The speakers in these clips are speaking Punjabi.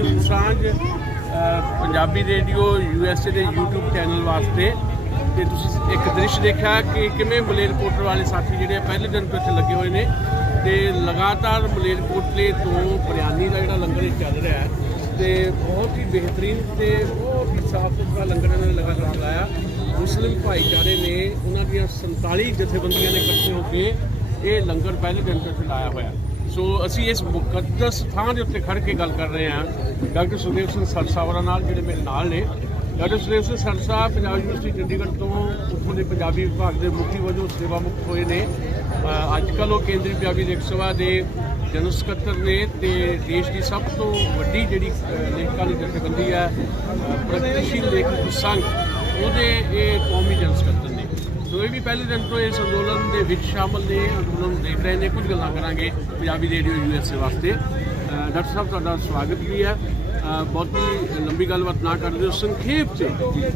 नवदीप सांझ पंजाबी रेडियो USA के YouTube चैनल वास्ते ते तुसीं एक दृश्य देखा कि किवें मलेरकोटले वाले साथी जिहड़े पहले दिन तो इत्थे लगे हुए ने ते लगातार मलेरकोटले तो बिरयानी का जिहड़ा लंगर चल रहा है ते बहुत ही बेहतरीन ते बहुत ही साफ सुथरा लंगर इन्होंने लगातार चलाया। मुस्लिम भाईचारे ने उन्होंने 47 जथेबंदियां ने इकट्ठे होकर ये लंगर पहले दिन तो चलाया हुआ। सो असी इस मुकद्दस थां के उत्ते खड़ के गल कर रहे हैं डॉक्टर सुखदेव सिंह सर साहब नाल जिहड़े मेरे नाल ने। डॉक्टर सुखदेव सिंह सर साहब पंजाब यूनिवर्सिटी चंडीगढ़ तो उत्थों के पंजाबी विभाग के मुखी वजों सेवा मुक्त होए ने। अजकल वो केंद्रीय पंजाबी लेख सभा के जनरल सकत्तर ने ते देश की सब तो वड्डी जिहड़ी लेखकां दी जथेबंदी है प्रगतिशील लेखक संघ ਉਹਦੇ कौमी जनरल सकत्तर ने। सो ये भी पहले दिन तो इस अंदोलन के विच शामिल ने, अंदोलन देख रहे हैं। कुछ गल्लां करांगे पंजाबी रेडियो USA वास्ते। डॉक्टर साहब तुहाडा स्वागत भी है। बहुत ही लंबी गलबात ना करदे हो, संखेप च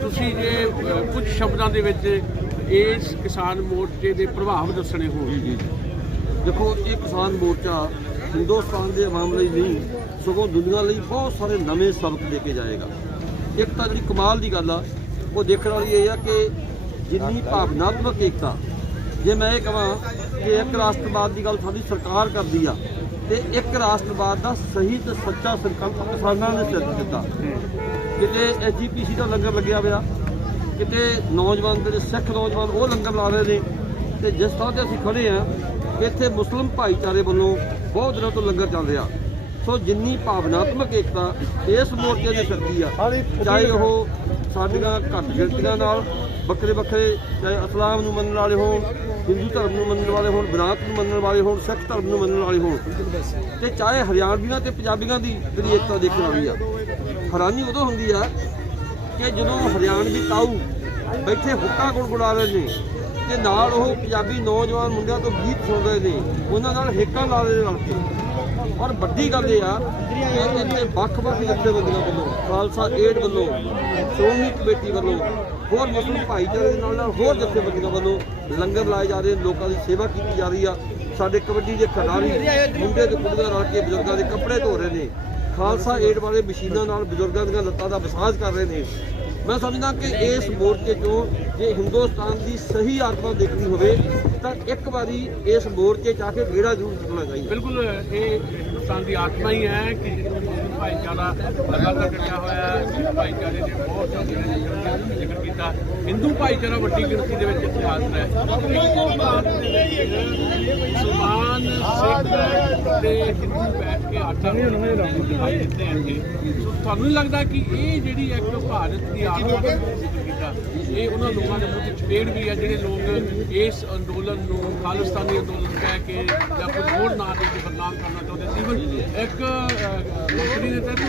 तुसीं जे कुछ शब्दां दे विच इस किसान मोर्चे के प्रभाव दसने हो। देखो, ये किसान मोर्चा हिंदुस्तान के अवाम लई नहीं सगों दुनिया लई बहुत सारे नवे सबक दे के जाएगा। एक तो जी कमाल की गल आ वो देखने वाली ये है कि जिन्नी भावनात्मक एकता, जे मैं ये कहां कि एक राष्ट्रवाद की गल साडी सरकार करदी आ ते एक राष्ट्रवाद का सही तो सच्चा संकल्प किसानां ने सिर दिता। किते SGPC का लंगर लग्या होया, किते नौजवान जिहड़े सिख नौजवान वो लंगर ला रहे हैं ते जिस तरह से असीं खड़े हैं इत्थे मुस्लिम भाईचारे वालों बहुत दिनों तो लंगर चल रहा। सो जिन्नी भावनात्मक एकता इस मोर्चे की सकती है, चाहे वो साडियां घट गिणतियां नाल बक्खरे बक्खरे, चाहे इस्लाम नूं मनण वाले होण, हिंदू धर्म नूं मनण वाले होण, विरासत नूं मनण वाले होण, सिख धर्म नूं मनण वाले होण, ते चाहे हरियाणवियां ते पंजाबियां दी जिहड़ी एकता देखण वाली आ। हैरानी उदों हुंदी आ कि जदों हरियाणवी ताऊ बैठे हुक्का गुणगुणा रहे ने ते नाल ओह पंजाबी नौजवान मुंडिਆਂ ਤੋਂ गीत सुन रहे ने, उन्हां नाल हेकां ला रहे रल के। और वड्डी गल ये आ कि इत्थे ਵੱਖ-ਵੱਖ जथेबंदियां ਵੱਲੋਂ, खालसा एड ਵੱਲੋਂ, श्रोमणी कमेटी ਵੱਲੋਂ, होर मुस्लिम भाईचारे दे नाल होर जथेबंदियां ਵੱਲੋਂ लंगर लाए जा रहे, लोगों की सेवा की जा रही आ। साडे कबड्डी के खिडारी मुंडे ते कुड़ियां रल के बजुर्गों के कपड़े धो रहे ने, खालसा एड वाले मशीनां नाल बजुर्गों दी लत्तां दा मसाज कर रहे हैं। मैं समझदा कि इस मोर्चे चों जे हिंदुस्तान की सही आत्मा देखनी होवे तो एक बारी इस मोर्चे च आके गेड़ा जरूर चुकना चाहिए। बिल्कुल, ये हिंदुस्तान की आत्मा ही है कि मुस्लिम भाईचारा लगातार कटिया होया है। सिख भाईचारे ने बहुत जिक्र किया, हिंदू भाईचारा वड्डी गिणती दे विच इत्थे हाज़र है। मुसलमान सिख ते हिंदू बैठ के आटा दिखाई दिते हैं। तुहानूं नहीं लगता कि ये जिहड़ी एक भारत की आत्मा दा जिक्र कीता ये उन्हां लोकां दे मुँह चपेड़ भी है जिहड़े लोग इस अंदोलन नूं खालिस्तानी अंदोलन कह के या कोई होर नाम दे के बदनाम करना चाहते। इवन एक मंत्री ने तहत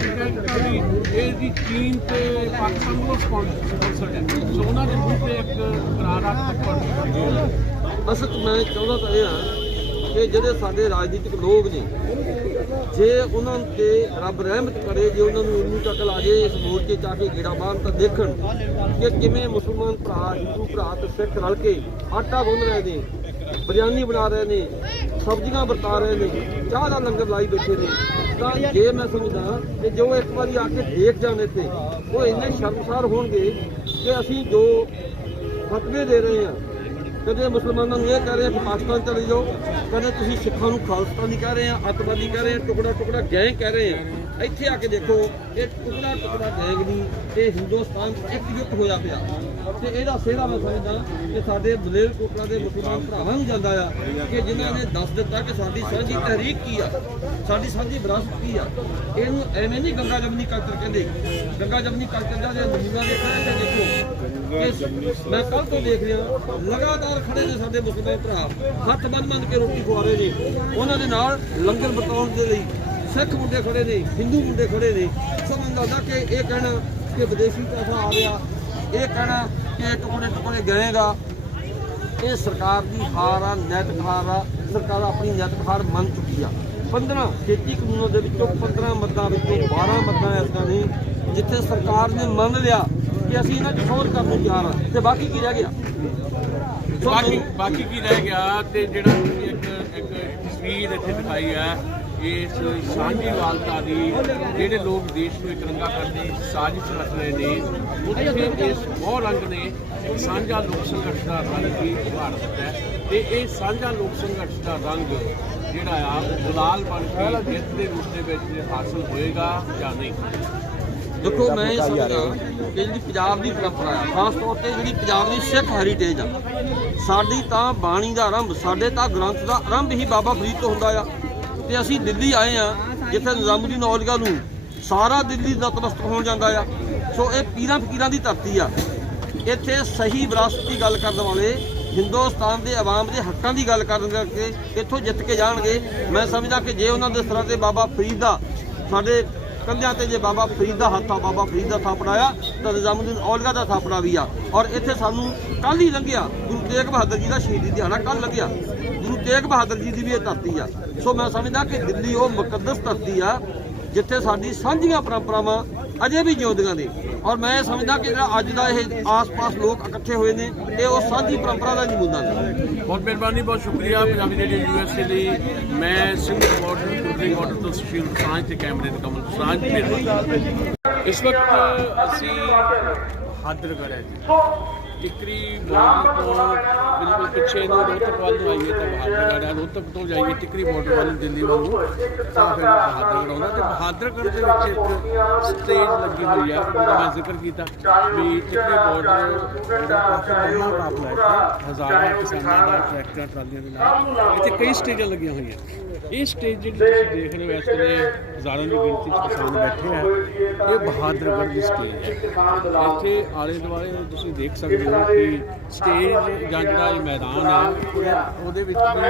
ये चीन ते पाकिस्तान को स्पॉन्सर है। सो उन्हां दे मुँह ते एक करारात्मक असल मैं चाਹੁੰਦਾ ਤਾਂ ਇਹ ਆ कि ਜਿਹੜੇ ਸਾਡੇ ਰਾਜਨੀਤਿਕ ਲੋਕ ਨੇ ਜੇ ਉਹਨਾਂ ਤੇ ਰੱਬ ਰਹਿਮਤ ਕਰੇ, ਜੇ ਉਹਨਾਂ ਨੂੰ ਇੰਨੀ ਤੱਕ ਲਾ ਜੇ ਇਸ ਮੋਰਚੇ 'ਚ ਆ ਕੇ ਗੇੜਾ ਬਾਹਰ ਤਾਂ ਦੇਖਣ ਕਿ ਕਿਵੇਂ ਮੁਸਲਮਾਨ ਭਰਾ, ਹਿੰਦੂ ਭਰਾ ਤੇ ਸਿੱਖ ਰਲ ਕੇ ਆਟਾ ਗੁੰਨ ਰਹੇ ਨੇ, ਬਿਰਿਆਨੀ ਬਣਾ ਰਹੇ ਨੇ, ਸਬਜ਼ੀਆਂ ਵਰਤਾ ਰਹੇ ਨੇ, ਚਾਹ ਦਾ ਲੰਗਰ ਲਾਈ ਬੈਠੇ ਨੇ। ਤਾਂ ਜੇ ਮੈਂ ਸਮਝਦਾ ਕਿ ਜੋ ਇੱਕ ਵਾਰੀ ਆ ਕੇ ਦੇਖ ਜਾਣ ਇੱਥੇ ਉਹ ਇੰਨੇ ਸ਼ਰਮਸਾਰ ਹੋਣਗੇ ਕਿ ਅਸੀਂ ਜੋ ਫਤਵੇ ਦੇ ਰਹੇ ਹਾਂ, कदे मुसलमानों ये कह रहे हैं कि पाकिस्तान चले जाओ, कदे तुसीं सिखां नूं खालिस्तानी कह रहे हैं, अतवादी कह रहे हैं, टुकड़ा टुकड़ा गैंग कह रहे हैं। ਇੱਥੇ ਆ ਕੇ ਦੇਖੋ ਇਹ ਟੁਕੜਾ ਟੁਕੜਾ ਗੈਂਗ ਨਹੀਂ, ਇਹ ਹਿੰਦੁਸਤਾਨ ਇੱਕਜੁੱਟ ਹੋਇਆ ਪਿਆ ਤੇ ਇਹਦਾ ਸਿਹਰਾ ਮੈਂ ਸਮਝਦਾ ਕਿ ਸਾਡੇ ਮਲੇਰਕੋਟਲਾ ਦੇ ਮੁਸਲਮਾਨ ਭਰਾਵਾਂ ਨੂੰ ਜਾਂਦਾ ਆ ਕਿ ਜਿਨ੍ਹਾਂ ਨੇ ਦੱਸ ਦਿੱਤਾ ਕਿ ਸਾਡੀ ਸਾਂਝੀ ਤਹਿਰੀਕ ਕੀ ਆ, ਸਾਡੀ ਸਾਂਝੀ ਵਿਰਾਸਤ ਕੀ ਆ। ਇਹਨੂੰ ਐਵੇਂ ਨਹੀਂ ਗੰਗਾ ਜਮਨੀ ਕਲਚਰ ਕਹਿੰਦੇ। ਗੰਗਾ ਜਮਨੀ ਕਲਚਰ ਦਾ ਜੇ ਨਮੂਨਾ ਦੇਖਣਾ ਹੈ ਦੇਖੋ, ਮੈਂ ਕੱਲ ਤੋਂ ਦੇਖ ਰਿਹਾ ਲਗਾਤਾਰ ਖੜੇ ਨੇ ਸਾਡੇ ਮੁਸਲਮਾਨ ਭਰਾ, ਹੱਥ ਬੰਨ ਕੇ ਰੋਟੀ ਖਵਾ ਰਹੇ ਨੇ। ਉਹਨਾਂ ਦੇ ਨਾਲ ਲੰਗਰ ਵਰਤਾਉਣ ਦੇ ਲਈ सिख मुंडे खड़े ने, हिंदू मुंडे खड़े ने। समझ लगता कि यह कहना कि विदेशी पैसा आ गया, ये कहना कि टुकड़े टुकड़े गएगा, ये सरकार की हार आ, नैतिक हार आ। सरकार अपनी नैतिक हार मन चुकी आ। 15 खेती कानूनों के विचों 15 मद्दां विचों 12 मद्दां ऐसा ने जिथे सरकार ने मन लिया कि असीं इन्हां 'च सौध करन नूं तैयार आ ते बाकी की रह गया। बाकी की रह गया ते जिहड़ा एक तस्वीर इत्थे दिखाई है ਇਸ ਸਾਂਝੀਵਾਲਤਾ ਦੀ ਜਿਹੜੇ ਲੋਕ ਦੇਸ਼ ਨੂੰ ਇਕਰੰਗਾ ਕਰਨ ਦੀ ਸਾਜ਼ਿਸ਼ ਰਚ ਰਹੇ ਨੇ, ਉੱਥੇ ਇਸ ਬਹੁ ਰੰਗ ਨੇ ਸਾਂਝਾ ਲੋਕ ਸੰਘਰਸ਼ ਦਾ ਰੰਗ ਵੀ ਉਭਾਰ ਦਿੱਤਾ ਹੈ। ਤੇ ਇਹ ਸਾਂਝਾ ਲੋਕ ਸੰਘਰਸ਼ ਦਾ ਰੰਗ ਜਿਹੜਾ ਆ ਉਹ ਗੁਲਾਲ ਬਣ ਕੇ ਜਿੱਤ ਦੇ ਰੂਪ ਦੇ ਵਿੱਚ ਹਾਸਲ ਹੋਏਗਾ ਜਾਂ ਨਹੀਂ। ਦੇਖੋ ਮੈਂ ਇਹ ਸਮਝਦਾ ਕਿ ਜਿਹੜੀ ਪੰਜਾਬ ਦੀ ਪਰੰਪਰਾ ਆ, ਖਾਸ ਤੌਰ ਤੇ ਜਿਹੜੀ ਪੰਜਾਬ ਦੀ ਸਿੱਖ ਹੈਰੀਟੇਜ ਆ, ਸਾਡੀ ਤਾਂ ਬਾਣੀ ਦਾ ਆਰੰਭ, ਸਾਡੇ ਤਾਂ ਗ੍ਰੰਥ ਦਾ ਆਰੰਭ ਹੀ ਬਾਬਾ ਫਰੀਦ ਤੋਂ ਹੁੰਦਾ ਆ। ਤੇ ਅਸੀਂ ਦਿੱਲੀ ਆਏ ਆ ਜਿੱਥੇ ਨਿਜ਼ਾਮੁਦੀਨ ਔਲੀਆ ਨੂੰ ਸਾਰਾ ਦਿੱਲੀ ਨਤਮਸਤਕ ਹੋਣ ਜਾਂਦਾ ਆ। ਸੋ ਇਹ ਪੀਰਾਂ ਫਕੀਰਾਂ ਦੀ ਧਰਤੀ ਆ। ਇੱਥੇ ਸਹੀ ਵਿਰਾਸਤ ਦੀ ਗੱਲ ਕਰਨ ਵਾਲੇ ਹਿੰਦੁਸਤਾਨ ਦੇ ਆਵਾਮ ਦੇ ਹੱਕਾਂ ਦੀ ਗੱਲ ਕਰਨ ਕਰਕੇ ਇੱਥੋਂ ਜਿੱਤ ਕੇ ਜਾਣਗੇ। ਮੈਂ ਸਮਝਦਾ ਕਿ ਜੇ ਉਹਨਾਂ ਦੇ ਸਿਰਾਂ ਤੇ ਬਾਬਾ ਫਰੀਦ ਦਾ, ਸਾਡੇ ਕੰਧਿਆਂ ਤੇ ਜੇ ਬਾਬਾ ਫਰੀਦ ਦਾ ਹੱਥ ਆ, ਬਾਬਾ ਫਰੀਦ ਦਾ ਥਾਪੜਾ ਆ, ਤਾਂ ਨਿਜ਼ਾਮੁਦੀਨ ਔਲੀਆ ਦਾ ਥਾਪੜਾ ਵੀ ਆ। ਔਰ ਇੱਥੇ ਸਾਨੂੰ ਕੱਲ੍ਹ ਹੀ ਲੰਘਿਆ ਗੁਰੂ ਤੇਗ ਬਹਾਦਰ ਜੀ ਦਾ ਸ਼ਹੀਦੀ ਦਿਹਾੜਾ, ਕੱਲ੍ਹ ਲੰਘਿਆ। ਗੁਰੂ ਤੇਗ ਬਹਾਦਰ ਜੀ ਦੀ ਵੀ ਇਹ ਧਰਤੀ ਆ। ਸੋ ਮੈਂ ਸਮਝਦਾ ਕਿ ਦਿੱਲੀ ਉਹ ਮੁਕੱਦਸ ਧਰਤੀ ਆ ਜਿੱਥੇ ਸਾਡੀ ਸਾਂਝੀਆਂ ਪਰੰਪਰਾਵਾਂ ਅਜੇ ਵੀ ਜਿਉਂਦੀਆਂ ਨੇ। ਔਰ ਮੈਂ ਸਮਝਦਾ ਕਿ ਜਿਹੜਾ ਅੱਜ ਦਾ ਇਹ ਆਸ-ਪਾਸ ਲੋਕ ਇਕੱਠੇ ਹੋਏ ਨੇ, ਇਹ ਉਹ ਸਾਂਝੀ ਪਰੰਪਰਾ ਦਾ ਨਮੂਨਾ ਨੇ। ਬਹੁਤ ਮਿਹਰਬਾਨੀ, ਬਹੁਤ ਸ਼ੁਕਰੀਆ। ਪੰਜਾਬੀ ਰੇਡੀਓ USA ਲਈ ਮੈਂ ਸਿੰਘ ਬਾਰਡਰ ਕੁਰਲੀ ਬਾਰਡਰ ਤੋਂ ਸੁਸ਼ੀਲ ਸਾਂਝ ਤੇ ਕੈਮਰੇ ਦੇ ਕਮਲ ਸਾਂਝ ਮਿਹਰਬਾਨੀ। ਇਸ ਵਕਤ ਅਸੀਂ ਬਹਾਦਰਗੜ੍ਹ ਹੈ ਜੀ, ਟਿਕਰੀ ਬਾਰਡਰ ਤੋਂ ਬਿਲਕੁਲ ਪਿੱਛੇ ਨੂੰ ਰੋਹਤਕ ਵੱਲ ਨੂੰ ਆਈਏ ਤਾਂ ਬਹਾਦਰਗੜ੍ਹ ਹੈ, ਰੋਹਤਕ ਤੋਂ ਜਾਈਏ ਟਿਕਰੀ ਬਾਰਡਰ ਵੱਲ ਦਿੱਲੀ ਵੱਲ ਨੂੰ ਤਾਂ ਫਿਰ ਬਹਾਦਰਗੜ੍ਹ ਆਉਂਦਾ। ਤੇ ਬਹਾਦਰਗੜ੍ਹ ਦੇ ਵਿੱਚ ਇੱਕ ਸਟੇਜ ਲੱਗੀ ਹੋਈ ਆ, ਜਿਹਦਾ ਮੈਂ ਜ਼ਿਕਰ ਕੀਤਾ ਵੀ ਟਿਕਰੀ ਬਾਰਡਰ ਦਾ ਕਾਫੀ ਲੰਮਾ ਕਾਫਲਾ ਹੈ, ਹਜ਼ਾਰਾਂ ਕਿਸਾਨਾਂ ਦਾ ਟਰੈਕਟਰਾਂ ਟਰਾਲੀਆਂ ਦੇ ਨਾਲ ਇੱਥੇ ਕਈ ਸਟੇਜਾਂ ਲੱਗੀਆਂ ਹੋਈਆਂ। ਇਹ ਸਟੇਜ ਜਿਹੜੀ ਤੁਸੀਂ ਦੇਖ ਰਹੇ ਹੋ ਇਸ ਵੇਲੇ ਹਜ਼ਾਰਾਂ ਦੀ ਗਿਣਤੀ 'ਚ ਕਿਸਾਨ ਬੈਠੇ ਆ, ਇਹ ਬਹਾਦਰਗੜ੍ਹ ਦੀ ਸਟੇਜ ਹੈ। ਇੱਥੇ ਆਲੇ ਦੁਆਲੇ ਤੁਸੀਂ ਦੇਖ ਸਕਦੇ ਹੋ ਕਿ ਸਟੇਜ ਜਾਂ ਜਿਹੜਾ ਇਹ ਮੈਦਾਨ ਆ ਉਹਦੇ ਵਿੱਚ ਵੀ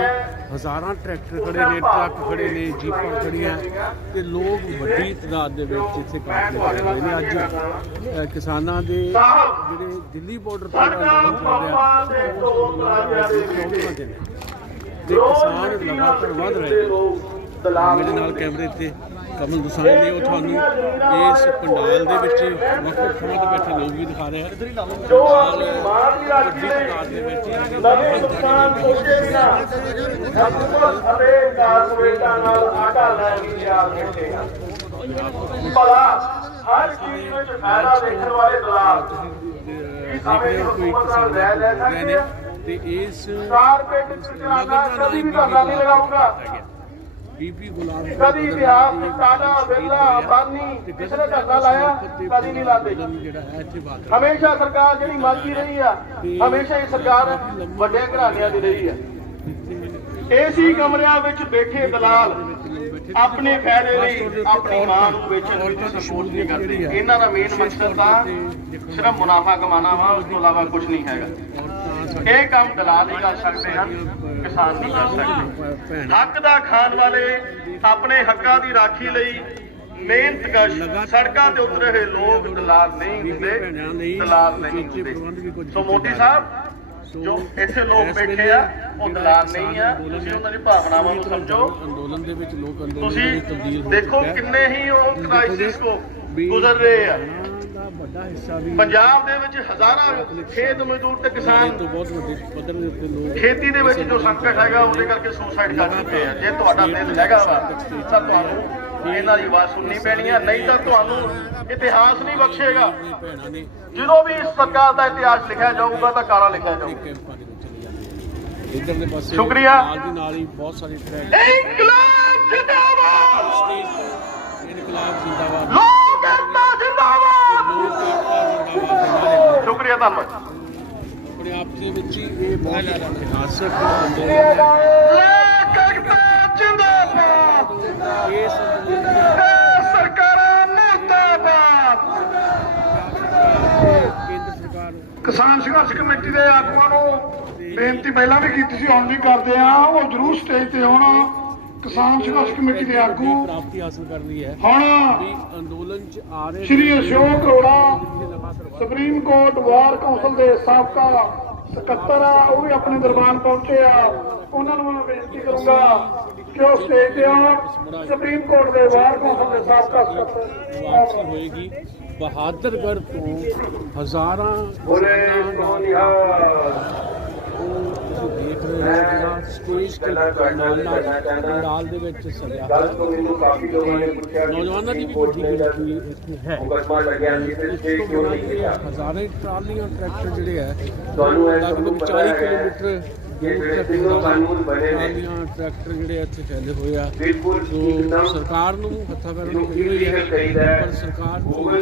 ਹਜ਼ਾਰਾਂ ਟਰੈਕਟਰ ਖੜੇ ਨੇ, ਟਰੱਕ ਖੜੇ ਨੇ, ਜੀਪਾਂ ਖੜੀਆਂ ਤੇ ਲੋਕ ਵੱਡੀ ਤਾਦਾਦ ਦੇ ਵਿੱਚ ਇੱਥੇ ਕਾਫਲੇ ਖੜੇ ਹੋਏ ਨੇ। ਅੱਜ ਕਿਸਾਨਾਂ ਦੇ ਜਿਹੜੇ ਦਿੱਲੀ ਬਾਰਡਰ ਤੋਂ ਅੰਦੋਲਨ ਚੱਲ ਰਿਹਾ ਤੇ ਕਿਸਾਨ ਲਗਾਤਾਰ ਵੱਧ ਰਹੇ ਨੇ। ਮੇਰੇ ਨਾਲ ਕੈਮਰੇ ਤੇ ਕਮਲ ਦੁਸਾਂਝ ਨੇ, ਉਹ ਤੁਹਾਨੂੰ ਇਸ ਪੰਡਾਲ ਦੇ ਵਿੱਚ ਵੱਖ-ਵੱਖ ਥਾਵਾਂ ਤੇ ਬੈਠੇ ਲੋਕ ਵੀ ਦਿਖਾ ਰਹੇ ਹਨ। ਵੱਡੀ ਤਾਦਾਦ ਦੇ ਵਿੱਚ ਹਰ ਚੀਜ਼ ਵਿੱਚ ਫਾਇਦਾ ਦੇਖਣ ਵਾਲੇ ਦਲਾਲ ਕੋਈ ਕਿਸਾਨ ਨੇ ਤੇ ਇਸ ਨਗਰ ਕਦੀ ਵੀ ਧਰਨਾ ਨਹੀਂ ਲਗਾਊਗਾ। ਬੀਬੀ ਗੁਲਾਮ ਕਦੀ ਇਤਿਹਾਸ ਟਾਟਾ ਬਿਰਲਾ ਅੰਬਾਨੀ ਕਿਸੇ ਨੇ ਧਰਨਾ ਲਾਇਆ ਕਦੀ ਨਹੀਂ ਲਾਉਂਦੇ। ਹਮੇਸ਼ਾ ਸਰਕਾਰ ਜਿਹੜੀ ਮਰਜ਼ੀ ਰਹੀ ਆ, ਹਮੇਸ਼ਾ ਹੀ ਸਰਕਾਰ ਵੱਡੇ ਘਰਾਣਿਆਂ ਦੀ ਰਹੀ ਆ। ਏਸੀ ਕਮਰਿਆਂ ਵਿੱਚ ਬੈਠੇ ਦਲਾਲ ਆਪਣੇ ਫਾਇਦੇ ਲਈ ਆਪਣੀ ਮਾਂ ਨੂੰ ਵੇਚਣ ਵਿੱਚ ਸਪੋਰਟ ਨਹੀਂ ਕਰਦੇ। ਇਹਨਾਂ ਦਾ ਮੇਨ ਮਕਸਦ ਤਾਂ ਸਿਰਫ ਮੁਨਾਫਾ ਕਮਾਉਣਾ ਵਾ, ਉਸ ਤੋਂ ਇਲਾਵਾ ਕੁਝ ਨਹੀਂ ਹੈਗਾ। ਇਹ ਕੰਮ ਦਲਾਲ ਹੀ ਕਰ ਸਕਦੇ ਹਨ, ਕਿਸਾਨ ਨਹੀਂ ਕਰ ਸਕਦੇ। ਹੱਕ ਦਾ ਖਾਣ ਵਾਲੇ ਆਪਣੇ ਹੱਕਾਂ ਦੀ ਰਾਖੀ ਲਈ ਮਿਹਨਤਕਸ਼ ਸੜਕਾਂ ਤੇ ਉਤਰੇ ਹੋਏ ਲੋਕ ਦਲਾਲ ਨਹੀਂ ਹੁੰਦੇ, ਦਲਾਲ ਨਹੀਂ ਹੁੰਦੇ। ਸੋ ਮੋਦੀ ਸਾਹਿਬ ਜੋ ਇੱਥੇ ਲੋਕ ਬੈਠੇ ਆ ਉਹ ਦਲਾਲ ਨਹੀਂ ਆ, ਤੁਸੀਂ ਉਹਨਾਂ ਦੀ ਭਾਵਨਾਵਾਂ ਨੂੰ ਸਮਝੋ। ਅੰਦੋਲਨ ਦੇ ਵਿੱਚ ਲੋਕ ਤੁਸੀਂ ਦੇਖੋ ਕਿੰਨੇ ਹੀ ਉਹ ਕ੍ਰਾਈਸਿਸ ਕੋ ਗੁਜ਼ਰ ਰਹੇ ਆ। ਵੱਡਾ ਹਿੱਸਾ ਵੀ ਪੰਜਾਬ ਦੇ ਵਿੱਚ ਹਜ਼ਾਰਾਂ ਖੇਤ ਮਜ਼ਦੂਰ ਤੇ ਕਿਸਾਨ ਤੋਂ ਬਹੁਤ ਵੱਡੇ ਪੱਧਰ ਦੇ ਉੱਤੇ ਲੋਕ ਖੇਤੀ ਦੇ ਵਿੱਚ ਜੋ ਸੰਕਟ ਹੈਗਾ ਉਹਦੇ ਕਰਕੇ ਸੁਸਾਈਡ ਕਰ ਚੁੱਕੇ ਆ। ਜੇ ਤੁਹਾਡਾ ਦਿਲ ਹੈਗਾ ਵਾ ਤਾਂ ਤੁਹਾਨੂੰ ਇਹਨਾਂ ਦੀ ਆਵਾਜ਼ ਸੁਣਨੀ ਪੈਣੀ ਆ, ਨਹੀਂ ਤਾਂ ਤੁਹਾਨੂੰ ਇਤਿਹਾਸ ਨਹੀਂ ਬਖਸ਼ੇਗਾ। ਜਦੋਂ ਵੀ ਇਸ ਸਰਕਾਰ ਦਾ ਇਤਿਹਾਸ ਲਿਖਿਆ ਜਾਊਗਾ ਤਾਂ ਕਾਲਾ ਲਿਖਿਆ ਜਾਊਗਾ। ਇੱਧਰ ਦੇ ਪਾਸੇ ਸ਼ੁਕਰੀਆ। ਨਾਲ ਦੀ ਨਾਲ ਹੀ ਬਹੁਤ ਸਾਰੀ ਟਰੈਕ ਇਨਕਲਾਬ ਜ਼ਿੰਦਾਬਾਦ, ਇਨਕਲਾਬ ਜ਼ਿੰਦਾਬਾਦ, ਲੋਕ ਏਕਤਾ ਜ਼ਿੰਦਾਬਾਦ। ਲੋਕ ਏਕਤਾ ਜ਼ਿੰਦਾਬਾਦ। ਸ਼ੁਕਰੀਆ, ਧੰਨਵਾਦ। ਆਪਣੇ ਆਪ ਦੇ ਵਿੱਚ ਹੀ ਇਹ ਬਹੁਤ ਜ਼ਿਆਦਾ ਇਤਿਹਾਸਕ ਅੰਦੋਲਨ ਲੋਕ ਏਕਤਾ ਜ਼ਿੰਦਾਬਾਦ, ਹੈ। ਇਸ ਸਰਕਾਰਾਂ ਮੁਰਦਾਬਾਦ। ਕੇਂਦਰ ਸਰਕਾਰ ਕਿਸਾਨ ਸੰਘਰਸ਼ ਕਮੇਟੀ ਦੇ ਆਗੂਆਂ ਨੂੰ ਬੇਨਤੀ ਪਹਿਲਾਂ ਵੀ ਕੀਤੀ ਸੀ, ਹੁਣ ਵੀ ਕਰਦੇ ਆ, ਉਹ ਜ਼ਰੂਰ ਸਟੇਜ ਤੇ ਆਉਣ। ਕਿਸਾਨ ਸੰਘਰਸ਼ ਕਮੇਟੀ ਦੇ ਆਗੂ ਪ੍ਰਾਪਤੀ ਹਾਸਲ ਕਰਨੀ ਹੈ ਹੁਣ ਵੀ ਅੰਦੋਲਨ ਚ ਆ ਰਹੇ ਸ਼੍ਰੀ ਅਸ਼ੋਕ ਅਰੋੜਾ ਸੁਪਰੀਮ ਕੋਰਟ ਵਾਰ ਕੌਂਸਲ ਦੇ ਸਾਬਕਾ ਸਕੱਤਰ ਆ, ਉਹ ਵੀ ਆਪਣੇ ਦਰਬਾਰ ਪਹੁੰਚੇ ਆ। ਉਹਨਾਂ ਨੂੰ ਮੈਂ ਬੇਨਤੀ ਕਰੂੰਗਾ ਕਿ ਉਹ ਸਟੇਜ ਤੇ ਆਉਣ। ਸੁਪਰੀਮ ਕੋਰਟ ਦੇ ਵਾਰ ਕੌਂਸਲ ਦੇ ਸਾਬਕਾ ਸਕੱਤਰ ਵਾਪਸੀ ਹੋਏਗੀ ਬਹਾਦਰਗੜ੍ਹ ਤੋਂ ਹਜ਼ਾਰਾਂ ਬੋਲੇ ਕਿਸਾਨਾਂ ਦਾ ਸੋਨਿਹਾਲ। ਉਹ ਤੁਸੀਂ ਦੇਖ ਜਿਹੜਾ ਸਟੇਜ ਤੇ ਪੰਡਾਲ ਦੇ ਵਿੱਚ ਸਜਿਆ ਹੋਇਆ ਨੌਜਵਾਨਾਂ ਦੀ ਵੀ ਵੱਡੀ ਗਿਣਤੀ ਇੱਥੇ ਹੈ। ਹਜ਼ਾਰਾਂ ਟਰਾਲੀਆਂ ਟਰੈਕਟਰ ਜਿਹੜੇ ਹੈ ਲਗਭਗ 40 ਕਿਲੋਮੀਟਰ ਟਰਾਲੀਆਂ ਟਰੈਕਟਰ ਜਿਹੜੇ ਇੱਥੇ ਫੈਲੇ ਹੋਏ ਆ। ਸੋ ਸਰਕਾਰ ਨੂੰ ਹੱਥਾਂ ਪੈਰਾਂ ਨੂੰ ਪਈ ਹੋਈ ਹੈ, ਪਰ ਸਰਕਾਰ ਬੋਲਣ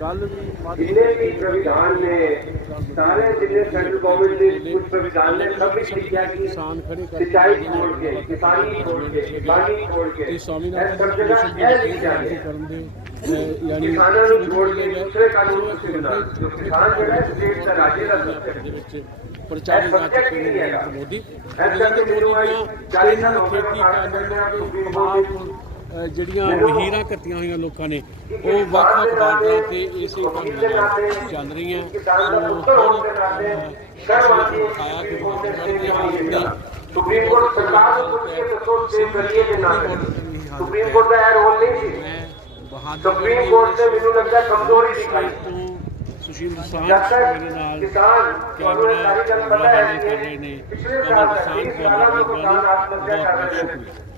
ਕੱਲ ਵੀ जितने भी संविधान ने सारे जितने सेंट्रल गवर्नमेंट ने कुछ संविधान ने सब भी लिखा कि किसान खड़े सिंचाई छोड़ के किसानी छोड़ के पानी छोड़ के स्वामी सब जगह यह लिखा है यानी किसानों को छोड़ के दूसरे कानून से बिना जो किसान जो है स्टेट का राज्य का प्रचार जा चुके हैं नरेंद्र मोदी खेती कानूनों के खिलाफ ਜਿਹੜੀਆਂ ਵਹੀਰਾਂ ਕੱਤੀਆਂ ਹੋਈਆਂ ਲੋਕਾਂ ਨੇ ਉਹ ਵੱਖ-ਵੱਖ ਬਾਰਡਰਾਂ ਤੇ ਇਸੇ ਢੰਗ ਨਾਲ ਚੱਲ ਰਹੀਆਂ। सुप्रीम कोर्ट सरकार को पूछिए तो सोच से करिए के नाम सुप्रीम कोर्ट का है रोल नहीं थी। सुप्रीम कोर्ट ने मैनू लगता है कमजोरी दिखाई। सुशील दोसांझ मेरे नाल कैमरा कर रहे ने। पिछले साल 20 साल में बहुत शुक्रिया।